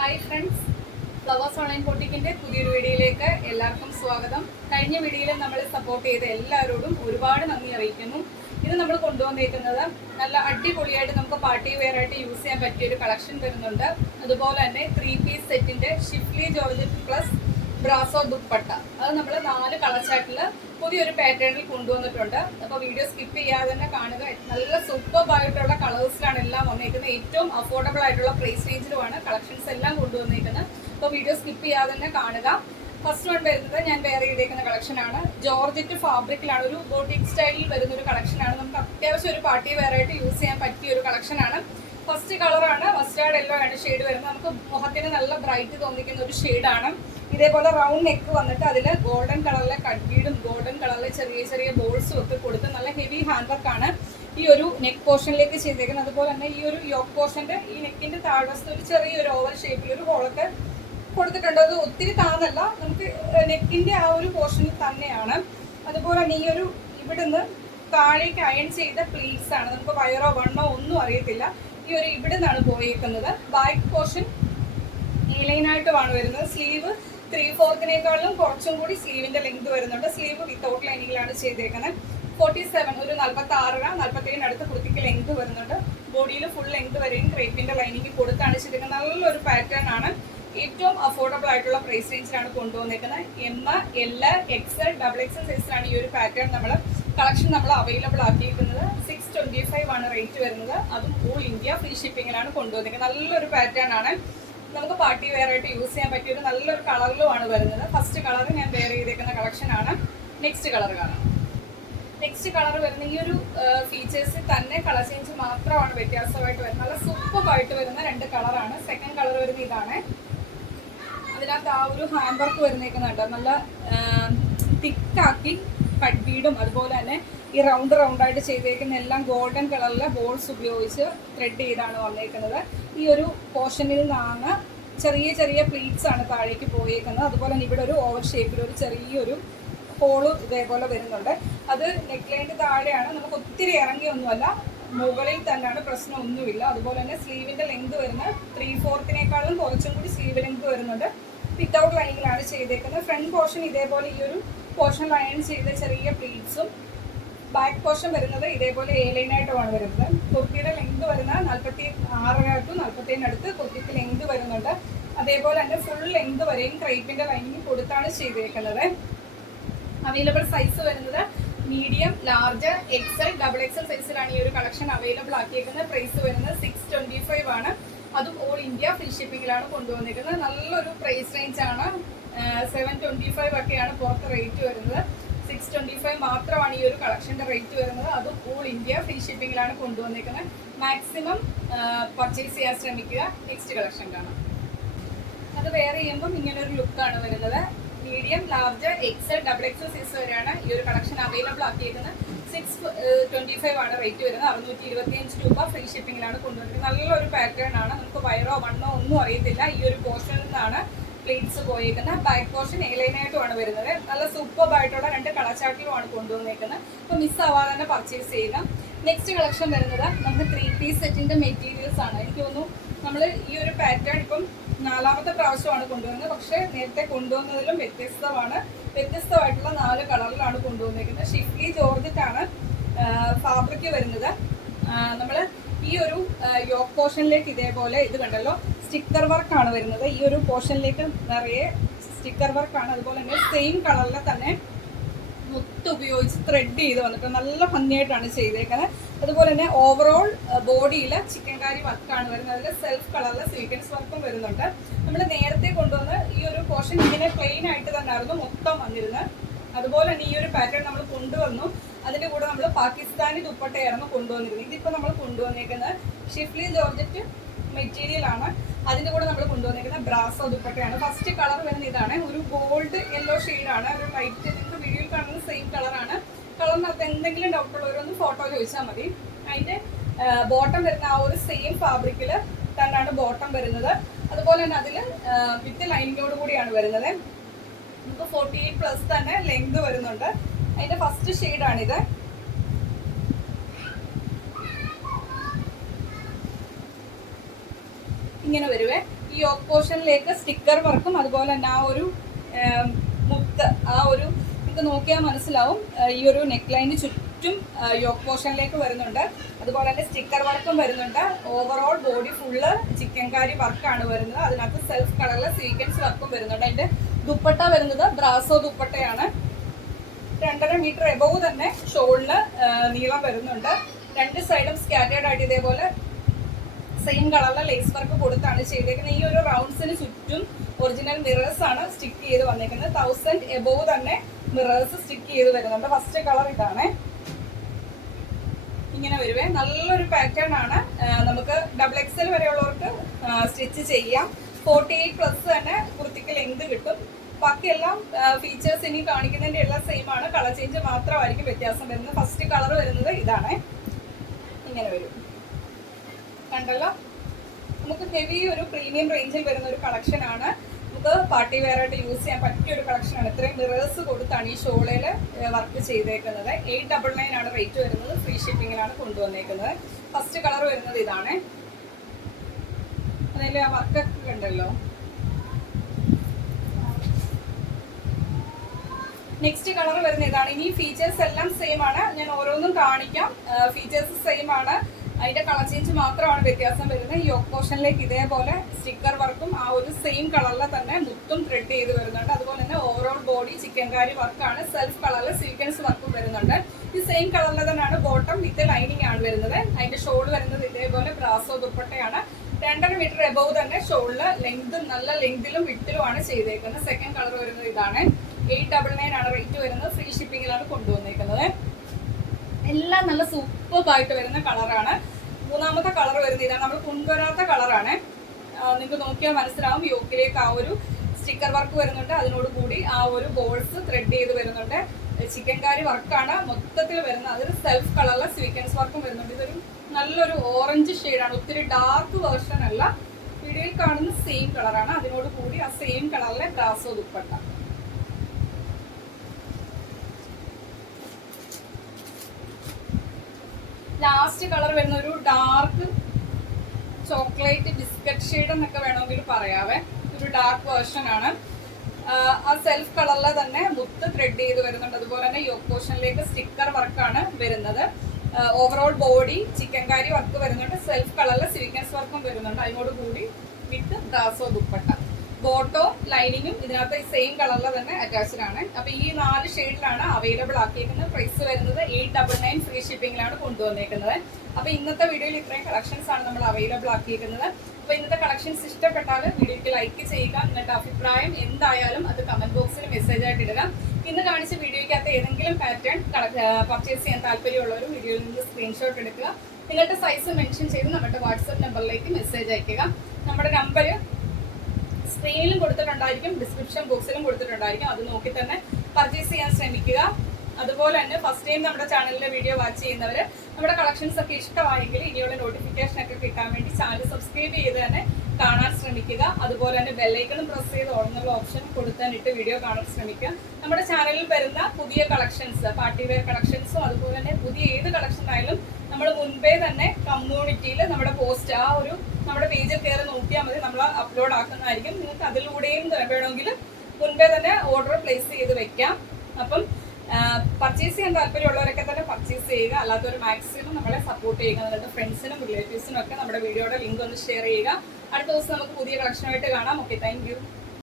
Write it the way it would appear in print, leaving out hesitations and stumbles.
Hi friends, flowers online ബൊട്ടിക്കിന്റെ പുതിയൊരു വീഡിയോയിലേക്ക് എല്ലാവർക്കും സ്വാഗതം. കഴിഞ്ഞ വീഡിയോയിൽ നമ്മൾ സപ്പോർട്ട് ചെയ്ത എല്ലാവരോടും ഒരുപാട് നന്ദി അറിയിക്കുന്നു. ഇത് നമ്മൾ കൊണ്ടുവന്നിരിക്കുന്നത് നല്ല അടിപൊളിയായിട്ട് നമുക്ക് പാർട്ടി വെയർ ആയിട്ട് യൂസ് ചെയ്യാൻ പറ്റിയ ഒരു കളക്ഷൻ വരുന്നുണ്ട്. അതുപോലെ തന്നെ 3 പീസ് സെറ്റിന്റെ Schiffli georgette plus brasso dupatta, അത് നമ്മൾ 4 കളർ ചാർട്ടിൽ പുതിയൊരു പാറ്റേണിൽ കൊണ്ടുവന്നിട്ടുണ്ട്. അപ്പോൾ വീഡിയോ സ്കിപ്പ് ചെയ്യാതെ തന്നെ കാണുക. നല്ല സൂപ്പർബ് ആയിട്ടുള്ള കളേഴ്സിലാണ് എല്ലാം വന്നിരിക്കുന്നത്. ഏറ്റവും അഫോർഡബിൾ ആയിട്ടുള്ള പ്രൈസ് റേഞ്ചിലുമാണ് കളക്ഷൻസ് എല്ലാം കൊണ്ടുവന്നിരിക്കുന്നത്. അപ്പോൾ വീഡിയോ സ്കിപ്പ് ചെയ്യാതെ തന്നെ കാണുക. ഫസ്റ്റ് വൺ വരുന്നത് ഞാൻ വെയർ ചെയ്തേക്കുന്ന കളക്ഷനാണ്. ജോർജറ്റ് ഫാബ്രിക്കിലാണ്, ഒരു ബോട്ടിക് സ്റ്റൈലിൽ വരുന്ന ഒരു കളക്ഷനാണ്. നമുക്ക് അത്യാവശ്യം ഒരു പാർട്ടി വെയർ ആയിട്ട് യൂസ് ചെയ്യാൻ പറ്റിയ ഒരു കളക്ഷനാണ്. ഫസ്റ്റ് കളറാണ് മസ്റ്റാർഡ് യെല്ലോ ആണ് ഷെയ്ഡ് വരുന്നത്. നമുക്ക് മുഖത്തിന് നല്ല ബ്രൈറ്റ് തോന്നിക്കുന്ന ഒരു ഷെയ്ഡാണ്. ഇതേപോലെ റൗണ്ട് നെക്ക് വന്നിട്ട് അതിൽ ഗോൾഡൻ കളറിലെ കട്ട് ബീഡും ഗോൾഡൻ കളറിലെ ചെറിയ ചെറിയ ബോൾസും ഒക്കെ കൊടുത്ത് നല്ല ഹെവി ഹാൻഡ് വർക്കാണ് ഈ ഒരു നെക്ക് പോർഷനിലേക്ക് ചെയ്തേക്കുന്നത്. അതുപോലെ തന്നെ ഈ ഒരു യോക്ക് പോർഷന്റെ ഈ നെക്കിന്റെ താഴ്വശത്ത് ഒരു ചെറിയൊരു ഓവൽ ഷേപ്പിൽ ഒരു ഹോളൊക്കെ കൊടുത്തിട്ടുണ്ട്. അത് ഒത്തിരി താന്നല്ല, നമുക്ക് നെക്കിന്റെ ആ ഒരു പോർഷനിൽ തന്നെയാണ്. അതുപോലെ തന്നെ ഈ ഒരു ഇവിടുന്ന് താഴേക്ക് അയൺ ചെയ്ത പ്ലീറ്റ്സ് ആണ്. നമുക്ക് വയറോ വണ്ണോ ഒന്നും അറിയത്തില്ല. ഈ ഒരു ഇവിടെ നിന്നാണ് പോയേക്കുന്നത്. ബാക്ക് പോർഷൻ ലൈനായിട്ടുമാണ് വരുന്നത്. സ്ലീവ് 3/4 കുറച്ചും കൂടി സ്ലീവിന്റെ ലെങ്ത് വരുന്നുണ്ട്. സ്ലീവ് വിത്തൗട്ട് ലൈനിങ്ങിലാണ് ചെയ്തേക്കുന്നത്. 47 ഒരു 46-47 അടുത്ത് കുർത്തിക്ക് ലെങ്ത് വരുന്നുണ്ട്. ബോഡിയിൽ ഫുൾ ലെങ്ത് വരെയും ക്രേപ്പിന്റെ ലൈനിങ് കൊടുത്താണ് ചെയ്തേക്കുന്നത്. നല്ലൊരു പാറ്റേൺ ആണ്. ഏറ്റവും അഫോർഡബിൾ ആയിട്ടുള്ള പ്രൈസ് റേഞ്ചിലാണ് കൊണ്ടുവന്നേക്കുന്നത്. ML, XL, XXL സൈസിലാണ് ഈ ഒരു പാറ്റേൺ കളക്ഷൻ അവൈലബിൾ ആക്കിയിരിക്കുന്നത്. 625 ആണ് റേറ്റ് വരുന്നത്. അതും ഓൾ ഇന്ത്യ ഫ്രീ ഷിപ്പിങ്ങിലാണ് കൊണ്ടുവന്നിരിക്കുന്നത്. നല്ലൊരു പാറ്റേൺ ആണ്. നമുക്ക് പാർട്ടി വെയർ ആയിട്ട് യൂസ് ചെയ്യാൻ പറ്റിയ ഒരു നല്ലൊരു കളറിലുമാണ് വരുന്നത്. ഫസ്റ്റ് കളർ ഞാൻ വെയർ ചെയ്തേക്കുന്ന കളക്ഷനാണ്. നെക്സ്റ്റ് കളർ കാണാം. നെക്സ്റ്റ് കളർ വരുന്ന ഈ ഒരു ഫീച്ചേഴ്സിൽ തന്നെ കളർ ചേഞ്ച് മാത്രമാണ് വ്യത്യാസമായിട്ട് വരുന്നത്. നല്ല സൂപ്പറായിട്ട് വരുന്ന 2 കളറാണ്. സെക്കൻഡ് കളർ വരുന്ന ഇതാണ്. അതിനകത്ത് ആ ഒരു ഹാൻഡ് വർക്ക് വരുന്നേക്കുന്നുണ്ട്. നല്ല തിക്കാക്കി കട്ട് ബീഡും അതുപോലെ തന്നെ ഈ റൗണ്ടായിട്ട് ചെയ്തേക്കുന്ന എല്ലാം ഗോൾഡൻ കളറിലെ ബോൾസ് ഉപയോഗിച്ച് ത്രെഡ് ചെയ്താണ് വന്നേക്കുന്നത്. ഈ ഒരു പോർഷനിൽ നിന്നാണ് ചെറിയ ചെറിയ പ്ലീറ്റ്സ് ആണ് താഴേക്ക് പോയേക്കുന്നത്. അതുപോലെ തന്നെ ഇവിടെ ഒരു ഓവർ ഷേപ്പിൽ ഒരു ചെറിയൊരു ഹോള് ഇതേപോലെ വരുന്നുണ്ട്. അത് നെക്ക് ലൈൻ്റെ താഴെയാണ്. നമുക്ക് ഒത്തിരി ഇറങ്ങിയൊന്നുമല്ല, മുകളിൽ തന്നെയാണ്, പ്രശ്നമൊന്നുമില്ല. അതുപോലെ തന്നെ സ്ലീവിൻ്റെ ലെങ്ത് വരുന്നത് 3/4 കുറച്ചും കൂടി സ്ലീവ് ലെങ്ത് വരുന്നുണ്ട്. വിത്തൗട്ട് ലൈനിങ്ങിലാണ് ചെയ്തേക്കുന്നത്. ഫ്രണ്ട് പോർഷൻ ഇതേപോലെ ഈ ഒരു പോർഷൻ ലൈൻ ചെയ്ത ചെറിയ പ്ലീറ്റ്സും ബാക്ക് പോർഷൻ വരുന്നത് ഇതേപോലെ ലൈനായിട്ടുമാണ് വരുന്നത്. കുർത്തിയുടെ ലെങ്ത് വരുന്ന 46-47 അടുത്ത് കുർത്തിക്ക് ലെങ്ത് വരുന്നുണ്ട്. അതേപോലെ തന്നെ ഫുൾ ലെങ്ത് വരെയും ക്രേപ്പിന്റെ ലൈനിങ് കൊടുത്താണ് ചെയ്തേക്കുന്നത്. അവൈലബിൾ സൈസ് വരുന്നത് മീഡിയം, ലാർജ്, XL, XXL സൈസിലാണ് ഈ ഒരു കളക്ഷൻ അവൈലബിൾ ആക്കിയേക്കുന്നത്. പ്രൈസ് വരുന്നത് 625 ആണ്. അതും ഓൾ ഇന്ത്യ ഫ്രീ ഷിപ്പിങ്ങിലാണ് കൊണ്ടുവന്നിരിക്കുന്നത്. നല്ലൊരു പ്രൈസ് റേഞ്ച് ആണ്. 725 ഒക്കെയാണ് പുറത്ത് റേറ്റ് വരുന്നത്. 625 മാത്രമാണ് ഈ ഒരു കളക്ഷന്റെ റേറ്റ് വരുന്നത്. അതും ഓൾ ഇന്ത്യ ഫ്രീ ഷിപ്പിങ്ങിലാണ് കൊണ്ടുവന്നിരിക്കുന്നത്. മാക്സിമം പർച്ചേസ് ചെയ്യാൻ ശ്രമിക്കുക. നെക്സ്റ്റ് കളക്ഷൻ കാണാം. അത് വെയർ ചെയ്യുമ്പം ഇങ്ങനൊരു ലുക്കാണ് വരുന്നത്. Medium, large, XL, XXL size വരെയാണ് ഈ ഒരു കളക്ഷൻ അവൈലബിൾ ആക്കിയിരിക്കുന്നത്. 625 ആണ് റേറ്റ് വരുന്നത്. 625 രൂപ ഫ്രീ ഷിപ്പിങ്ങിലാണ് കൊണ്ടുവരുന്നത്. നല്ലൊരു പാറ്റേൺ ആണ്. നമുക്ക് വയറോ വണ്ണോ ഒന്നും അറിയത്തില്ല. ഈ ഒരു പോർഷനിൽ നിന്നാണ് പ്ലീറ്റ്സ് പോയിരിക്കുന്നത്. ബാക്ക് പോർഷൻ ലൈനായിട്ടുമാണ് വരുന്നത്. നല്ല സൂപ്പർബ് ആയിട്ടുള്ള 2 കളർ ചാർട്ടിലുമാണ് കൊണ്ടുവന്നിരിക്കുന്നത്. അപ്പോൾ മിസ്സാവാതെ തന്നെ പർച്ചേസ് ചെയ്യുക. നെക്സ്റ്റ് കളക്ഷൻ വരുന്നത് നമുക്ക് 3 പീസ് സെറ്റിന്റെ മെറ്റീരിയൽസ് ആണ്. എനിക്ക് തോന്നുന്നു നമ്മൾ ഈ ഒരു പാറ്റേൺ ഇപ്പം 4ാമത്തെ പ്രാവശ്യമാണ് കൊണ്ടുവരുന്നത്. പക്ഷേ നേരത്തെ കൊണ്ടുവന്നതിലും വ്യത്യസ്തമായിട്ടുള്ള 4 കളറിലാണ് കൊണ്ടുവന്നിരിക്കുന്നത്. ഷിഫ്ലി ജോർജറ്റ് ആണ് ഫാബ്രിക് വരുന്നത്. നമ്മൾ ഈ ഒരു യോക്ക് പോർഷനിലേക്ക് ഇതേപോലെ ഇത് കണ്ടല്ലോ, സ്റ്റിക്കർ വർക്കാണ് വരുന്നത്. ഈ ഒരു പോർഷനിലേക്ക് നിറയെ സ്റ്റിക്കർ വർക്കാണ്. അതുപോലെ തന്നെ സെയിം കളറിലെ തന്നെ മുത്ത് ഉപയോഗിച്ച് ത്രെഡ് ചെയ്ത് വന്നിട്ട് നല്ല ഭംഗിയായിട്ടാണ് ചെയ്തേക്കുന്നത്. അതുപോലെ തന്നെ ഓവറോൾ ബോഡിയിൽ ചിക്കൻകാരി വർക്കാണ് വരുന്നത്. അതിൽ സെൽഫ് കളറിലെ സീക്വൻസ് വർക്കും വരുന്നുണ്ട്. നമ്മൾ നേരത്തെ കൊണ്ടുവന്ന് ഈ ഒരു പോർഷൻ ഇങ്ങനെ പ്ലെയിൻ ആയിട്ട് തന്നെ ആയിരുന്നു മൊത്തം വന്നിരുന്നത്. അതുപോലെ തന്നെ ഈ ഒരു പാറ്റേൺ നമ്മൾ കൊണ്ടുവന്നു. അതിൻ്റെ കൂടെ നമ്മൾ പാകിസ്ഥാനി ദുപ്പട്ടയായിരുന്നു കൊണ്ടുവന്നിരുന്നത്. ഇതിപ്പോൾ നമ്മൾ കൊണ്ടുവന്നേക്കുന്നത് ഷിഫ്ലി ജോർജറ്റ് മെറ്റീരിയൽ ആണ്. അതിൻ്റെ കൂടെ നമ്മൾ കൊണ്ടുവന്നിരിക്കുന്നത് ബ്രാസോ ദുപ്പട്ടയാണ്. ഫസ്റ്റ് കളർ വരുന്നത് ഇതാണ്. ഒരു ഗോൾഡ് യെല്ലോ ഷെയ്ഡാണ്. ഒരു ലൈറ്റ്, നിങ്ങൾക്ക് വീഡിയോയിൽ കാണുന്നത് സെയിം കളറാണ്. കളറിനകത്ത് എന്തെങ്കിലും ഡൗട്ട് ഉള്ളവരൊന്ന് ഫോട്ടോ ചോദിച്ചാൽ മതി. അതിൻ്റെ ബോട്ടം വരുന്ന ആ ഒരു സെയിം ഫാബ്രിക്കിൽ തന്നെയാണ് ബോട്ടം വരുന്നത്. അതുപോലെ തന്നെ അതിൽ വിത്ത് ലൈനിങ്ങോട് കൂടിയാണ് വരുന്നത്. നമുക്ക് 48+ തന്നെ ലെങ്ത് വരുന്നുണ്ട്. അതിൻ്റെ ഫസ്റ്റ് ഷെയ്ഡാണിത്. ഇങ്ങനെ വരുവേ. ഈ യോക്ക് പോർഷനിലേക്ക് സ്റ്റിക്കർ വർക്കും അതുപോലെ തന്നെ ആ ഒരു മുത്ത് ആ ഒരു നിങ്ങൾക്ക് നോക്കിയാൽ മനസ്സിലാവും. ഈ ഒരു നെക്ക് ലൈനിന് ചുറ്റും യോക്ക് പോർഷനിലേക്ക് വരുന്നുണ്ട്. അതുപോലെ തന്നെ സ്റ്റിക്കർ വർക്കും വരുന്നുണ്ട്. ഓവറോൾ ബോഡി ഫുള്ള് ചിക്കൻകാരി വർക്കാണ് വരുന്നത്. അതിനകത്ത് സെൽഫ് കളറിലെ സീക്വൻസ് വർക്കും വരുന്നുണ്ട്. അതിന്റെ ദുപ്പട്ട വരുന്നത് ബ്രാസോ ദുപ്പട്ടയാണ്. 2.5 മീറ്റർ എബവ് തന്നെ ഷോളിന് നീളം വരുന്നുണ്ട്. രണ്ട് സൈഡും സ്കാറ്റേർഡ് ആയിട്ട് ഇതേപോലെ സെയിം കളറിലെ ലേസ് വർക്ക് കൊടുത്താണ് ചെയ്തേക്കുന്നത്. ഈ ഒരു റൗണ്ട്സിന് ചുറ്റും ഒറിജിനൽ മിറേഴ്സ് ആണ് സ്റ്റിക്ക് ചെയ്ത് വന്നേക്കുന്നത്. 1000 എബവ് തന്നെ മിറേഴ്സ് സ്റ്റിക്ക് ചെയ്ത് വരുന്നുണ്ട്. ഫസ്റ്റ് കളർ ഇതാണ്, ഇങ്ങനെ വരുവേ. നല്ലൊരു പാറ്റേൺ ആണ്. നമുക്ക് XXL വരെയുള്ളവർക്ക് സ്റ്റിച്ച് ചെയ്യാം. 48+ തന്നെ കുർത്തിക്ക് ലെങ്ത് കിട്ടും. ബാക്കിയെല്ലാം ഫീച്ചേഴ്സ് ഇനി കാണിക്കുന്നതിന്റെ എല്ലാം സെയിം ആണ്. കളർ ചേഞ്ച് മാത്രമായിരിക്കും വ്യത്യാസം വരുന്നത്. ഫസ്റ്റ് കളർ വരുന്നത് ഇതാണ്, ഇങ്ങനെ വരും. കണ്ടല്ലോ, നമുക്ക് ഹെവി ഒരു പ്രീമിയം റേഞ്ചിൽ വരുന്ന ഒരു കളക്ഷൻ ആണ്. നമുക്ക് പാർട്ടി വെയർ ആയിട്ട് യൂസ് ചെയ്യാൻ പറ്റിയ ഒരു കളക്ഷൻ ആണ്. ഇത്രയും മിറേഴ്സ് കൊടുത്താണ് ഈ ഷോളിൽ വർക്ക് ചെയ്തേക്കുന്നത്. 899 ആണ് റേറ്റ് വരുന്നത്. ഫ്രീ ഷിപ്പിങ്ങിലാണ് കൊണ്ടുവന്നേക്കുന്നത്. ഫസ്റ്റ് കളർ വരുന്നത് ഇതാണ്. അതിൽ ആ വർക്കൊക്കെ ഉണ്ടല്ലോ. നെക്സ്റ്റ് കളർ വരുന്ന ഇതാണ്. ഇനി ഫീച്ചേഴ്സ് എല്ലാം സെയിം ആണ്. ഞാൻ ഓരോന്നും കാണിക്കാം. ഫീച്ചേഴ്സ് സെയിം ആണ്, അതിന്റെ കളർ ചേഞ്ച് മാത്രമാണ് വ്യത്യാസം വരുന്നത്. ഈ യോക്ക് പോർഷനിലേക്ക് ഇതേപോലെ സ്റ്റിക്കർ വർക്കും ആ ഒരു സെയിം കളറിൽ തന്നെ മുത്തും ത്രെഡ് ചെയ്ത് വരുന്നുണ്ട്. അതുപോലെ തന്നെ ഓവറോൾ ബോഡി ചിക്കൻകാരി വർക്കാണ്. സെൽഫ് കളറിൽ സീക്വൻസ് വർക്കും വരുന്നുണ്ട്. ഈ സെയിം കളറിൽ തന്നെയാണ് ബോട്ടം വിത്ത് ലൈനിങ് ആണ് വരുന്നത്. അതിന്റെ ഷോൾ വരുന്നത് ഇതേപോലെ ബ്രാസോ ദുപ്പട്ടയാണ്. 2.5 മീറ്റർ എബവ് തന്നെ ഷോളില് ലെങ്ത് നല്ല ലെങ്തിലും വിട്ടിലുമാണ് ചെയ്തേക്കുന്നത്. സെക്കൻഡ് കളർ വരുന്നത് ഇതാണ്. 899 ആണ് റേറ്റ് വരുന്നത്. ഫ്രീ ഷിപ്പിങ്ങിലാണ് കൊണ്ടുവന്നേക്കുന്നത്. എല്ലാം നല്ല സൂപ്പർബായിട്ട് വരുന്ന കളറാണ്. മൂന്നാമത്തെ കളർ വരുന്നത് ഇതാണ്. നമ്മൾ കൊണ്ടുവരാത്ത കളറാണ്. നിങ്ങൾക്ക് നോക്കിയാൽ മനസ്സിലാവും. യോക്കിലേക്ക് ആ ഒരു സ്റ്റിക്കർ വർക്ക് വരുന്നുണ്ട്. അതിനോടുകൂടി ആ ഒരു ബോൾസ് ത്രെഡ് ചെയ്ത് വരുന്നുണ്ട്. ചിക്കൻകാരി വർക്കാണ് മൊത്തത്തിൽ വരുന്നത്. അതിൽ സെൽഫ് കളറിലെ സ്വീക്വൻസ് വർക്കും വരുന്നുണ്ട്. ഇതൊരു നല്ലൊരു ഓറഞ്ച് ഷെയ്ഡാണ്. ഒത്തിരി ഡാർക്ക് വേർഷൻ അല്ല. വീഡിയോയിൽ കാണുന്ന സെയിം കളറാണ്. അതിനോടുകൂടി ആ സെയിം കളറിലെ ബ്രാസോ ദുപ്പട്ട. ലാസ്റ്റ് കളർ വരുന്ന ഒരു ഡാർക്ക് ചോക്ലേറ്റ് ബിസ്ക്കറ്റ് ഷെയ്ഡ് എന്നൊക്കെ വേണമെങ്കിൽ പറയാവേ. ഒരു ഡാർക്ക് വേർഷൻ ആണ്. ആ സെൽഫ് കളറിലെ തന്നെ മുത്ത് ത്രെഡ് ചെയ്ത് വരുന്നുണ്ട്. അതുപോലെ തന്നെ യോക്ക് പോർഷനിലേക്ക് സ്റ്റിക്കർ വർക്കാണ് വരുന്നത്. ഓവറോൾ ബോഡി ചിക്കൻകാരി വർക്ക് വരുന്നുണ്ട്. സെൽഫ് കളറിലെ സീക്വൻസ് വർക്കും വരുന്നുണ്ട്. അതിനോട് കൂടി വിത്ത് ബ്രാസോ ദുപ്പട്ട. ബോട്ടോ ലൈനിങ്ങും ഇതിനകത്ത് സെയിം കളറിൽ തന്നെ അറ്റാച്ച്ഡ് ആണ്. അപ്പൊ ഈ 4 ഷെയ്ഡിലാണ് അവൈലബിൾ ആക്കിയിരിക്കുന്നത്. പ്രൈസ് വരുന്നത് 899 ഫ്രീ ഷിപ്പിംഗിലാണ് കൊണ്ടുവന്നേക്കുന്നത്. അപ്പൊ ഇന്നത്തെ വീഡിയോയിൽ ഇത്രയും കളക്ഷൻസ് ആണ് നമ്മൾ അവൈലബിൾ ആക്കിയിരിക്കുന്നത്. അപ്പൊ ഇന്നത്തെ കളക്ഷൻസ് ഇഷ്ടപ്പെട്ടാൽ വീഡിയോക്ക് ലൈക്ക് ചെയ്യുക. നിങ്ങളുടെ അഭിപ്രായം എന്തായാലും അത് കമന്റ് ബോക്സിൽ മെസ്സേജ് ആയിട്ട് ഇടുക. ഇന്ന് കാണിച്ച വീഡിയോയ്ക്കകത്ത് ഏതെങ്കിലും പാറ്റേൺ പർച്ചേസ് ചെയ്യാൻ താല്പര്യമുള്ളവർ വീഡിയോയിൽ നിന്ന് സ്ക്രീൻഷോട്ട് എടുക്കുക. നിങ്ങളുടെ സൈസ് മെൻഷൻ ചെയ്ത് നമ്മുടെ വാട്സ്ആപ്പ് നമ്പറിലേക്ക് മെസ്സേജ് അയക്കുക. നമ്മുടെ നമ്പർ സ്ക്രീനിലും കൊടുത്തിട്ടുണ്ടായിരിക്കും, ഡിസ്ക്രിപ്ഷൻ ബോക്സിലും കൊടുത്തിട്ടുണ്ടായിരിക്കും. അത് നോക്കി തന്നെ പർച്ചേസ് ചെയ്യാൻ ശ്രമിക്കുക. അതുപോലെ തന്നെ ഫസ്റ്റ് ടൈം നമ്മുടെ ചാനലിലെ വീഡിയോ വാച്ച് ചെയ്യുന്നവർ നമ്മുടെ കളക്ഷൻസ് ഒക്കെ ഇഷ്ടമായെങ്കിൽ ഇനിയുള്ള നോട്ടിഫിക്കേഷൻ ഒക്കെ കിട്ടാൻ വേണ്ടി ചാനൽ സബ്സ്ക്രൈബ് ചെയ്ത് തന്നെ കാണാൻ ശ്രമിക്കുക. അതുപോലെ തന്നെ ബെല്ലൈക്കണും പ്രസ് ചെയ്ത് ഓടുന്നുള്ള ഓപ്ഷൻ കൊടുത്താനിട്ട് വീഡിയോ കാണാൻ ശ്രമിക്കുക. നമ്മുടെ ചാനലിൽ വരുന്ന പുതിയ കളക്ഷൻസ്, പാർട്ടി വെയർ കളക്ഷൻസും അതുപോലെ തന്നെ പുതിയ ഏത് കളക്ഷൻ ആയാലും നമ്മൾ മുൻപേ തന്നെ കമ്മ്യൂണിറ്റിയിൽ നമ്മുടെ പോസ്റ്റ് ആ ഒരു നമ്മുടെ പേജിൽ കയറി നോക്കിയാൽ മതി. നമ്മൾ അപ്ലോഡ് ആക്കുന്നതായിരിക്കും. നിങ്ങൾക്ക് അതിലൂടെയും വേണമെങ്കിൽ മുൻപേ തന്നെ ഓർഡർ പ്ലേസ് ചെയ്ത് വെക്കാം. അപ്പം പർച്ചേസ് ചെയ്യാൻ താല്പര്യമുള്ളവരൊക്കെ തന്നെ പർച്ചേസ് ചെയ്യുക. അല്ലാത്തവർ മാക്സിമം നമ്മളെ സപ്പോർട്ട് ചെയ്യുക. നിങ്ങളുടെ ഫ്രണ്ട്സിനും റിലേറ്റീവ്സിനും ഒക്കെ നമ്മുടെ വീഡിയോയുടെ ലിങ്ക് ഒന്ന് ഷെയർ ചെയ്യുക. അടുത്ത ദിവസം നമുക്ക് പുതിയ കളക്ഷനായിട്ട് കാണാം. Okay, thank you.